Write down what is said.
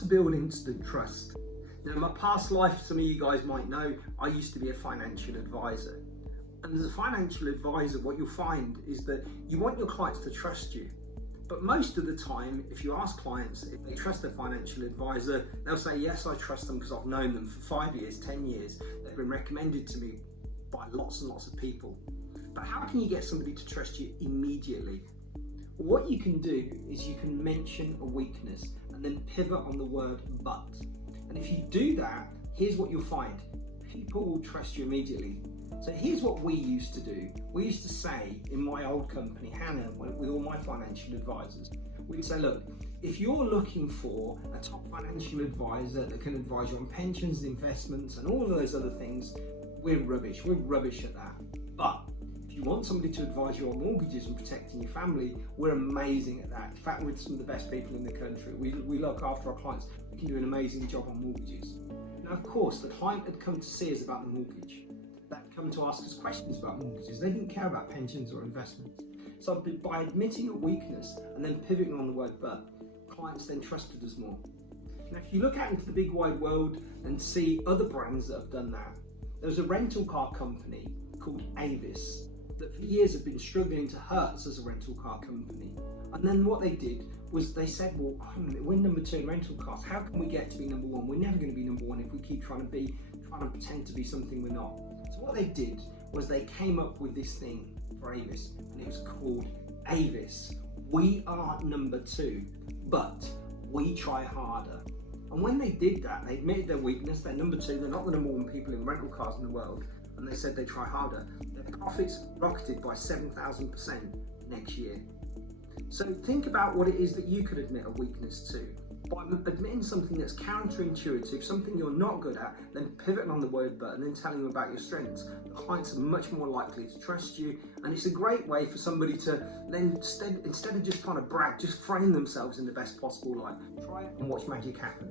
to build instant trust. Now, in my past life, some of you guys might know, I used to be a financial advisor. And as a financial advisor, what you'll find is that you want your clients to trust you. But most of the time, if you ask clients if they trust their financial advisor, they'll say, yes, I trust them because I've known them for 5 years, 10 years. They've been recommended to me by lots and lots of people. But how can you get somebody to trust you immediately? Well, what you can do is you can mention a weakness and then pivot on the word but. And if you do that, here's what you'll find. People will trust you immediately. So here's what we used to do. We used to say in my old company, Hannah, with all my financial advisors, we'd say, look, if you're looking for a top financial advisor that can advise you on pensions, investments, and all of those other things, we're rubbish. We're rubbish at that. But if you want somebody to advise you on mortgages and protecting your family, we're amazing at that. In fact, we're some of the best people in the country. We look after our clients. We can do an amazing job on mortgages. Now, of course, the client had come to see us about the mortgage. They'd come to ask us questions about mortgages. They didn't care about pensions or investments. So by admitting a weakness and then pivoting on the word but, clients then trusted us more. Now, if you look out into the big wide world and see other brands that have done that, there was a rental car company called Avis that for years have been struggling to hurt us as a rental car company. And then what they did was they said, well, we're number 2 in rental cars. How can we get to be number 1? We're never going to be number 1 if we keep trying to pretend to be something we're not. So what they did was they came up with this thing for Avis, and it was called Avis. We are number 2, but we try harder. And when they did that, they admitted their weakness. They're number 2. They're not the number 1 people in rental cars in the world. And they said they try harder. Their profits rocketed by 7,000% next year. So think about what it is that you could admit a weakness to. By admitting something that's counterintuitive, something you're not good at, then pivoting on the word but and then telling them about your strengths, the clients are much more likely to trust you. And it's a great way for somebody to then, instead of just trying to brag, just frame themselves in the best possible light. Try it and watch magic happen.